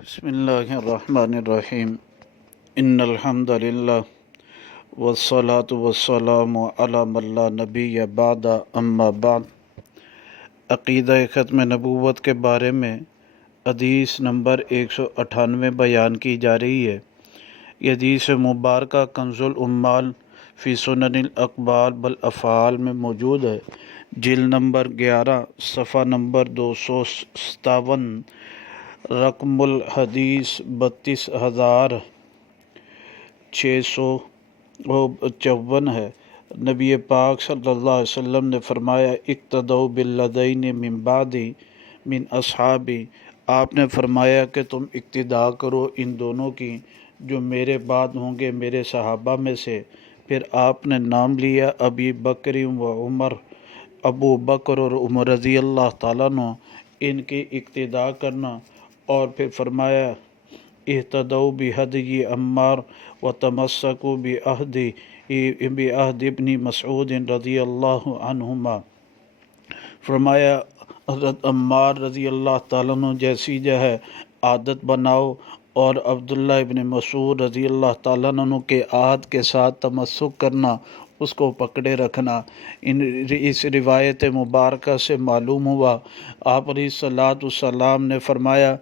بسم اللہ الرحمن الرحیم ان الحمد للہ والصلاة والسلام علی من لا نبی بعد اما بعد۔ عقیدہ ختم نبوت کے بارے میں حدیث نمبر 198 بیان کی جا رہی ہے۔ یہ حدیث مبارکہ کنز العمال فی سنن الاقوال والافعال میں موجود ہے، جلد نمبر 11 صفحہ نمبر 257، رقم الحدیث 32,654 ہے۔ نبی پاک صلی اللہ علیہ وسلم نے فرمایا اقتدوا بالذین من بعدی من اصحابی، آپ نے فرمایا کہ تم اقتداء کرو ان دونوں کی جو میرے بعد ہوں گے میرے صحابہ میں سے۔ پھر آپ نے نام لیا ابی بکر و عمر، ابو بکر اور عمر رضی اللہ تعالیٰ عنہ، ان کی اقتداء کرنا، اور پھر فرمایا اہتدوا بہدی عمار وتمسکوا بعہد ابن مسعود رضی اللہ عنہما۔ فرمایا حضرت عمار رضی اللہ تعالیٰ عنہ جیسی جو ہے عادت بناؤ، اور عبداللہ ابن مسعود رضی اللہ تعالیٰ عنہ کے عہد کے ساتھ تمسک کرنا، اس کو پکڑے رکھنا۔ اس روایت مبارکہ سے معلوم ہوا آپ علیہ السلام نے فرمایا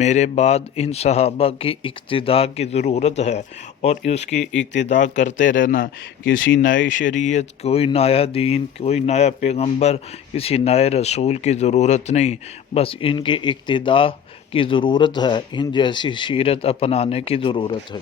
میرے بعد ان صحابہ کی اقتداء کی ضرورت ہے، اور اس کی اقتداء کرتے رہنا۔ کسی نئے شریعت، کوئی نیا دین، کوئی نیا پیغمبر، کسی نئے رسول کی ضرورت نہیں، بس ان کی اقتداء کی ضرورت ہے، ان جیسی سیرت اپنانے کی ضرورت ہے۔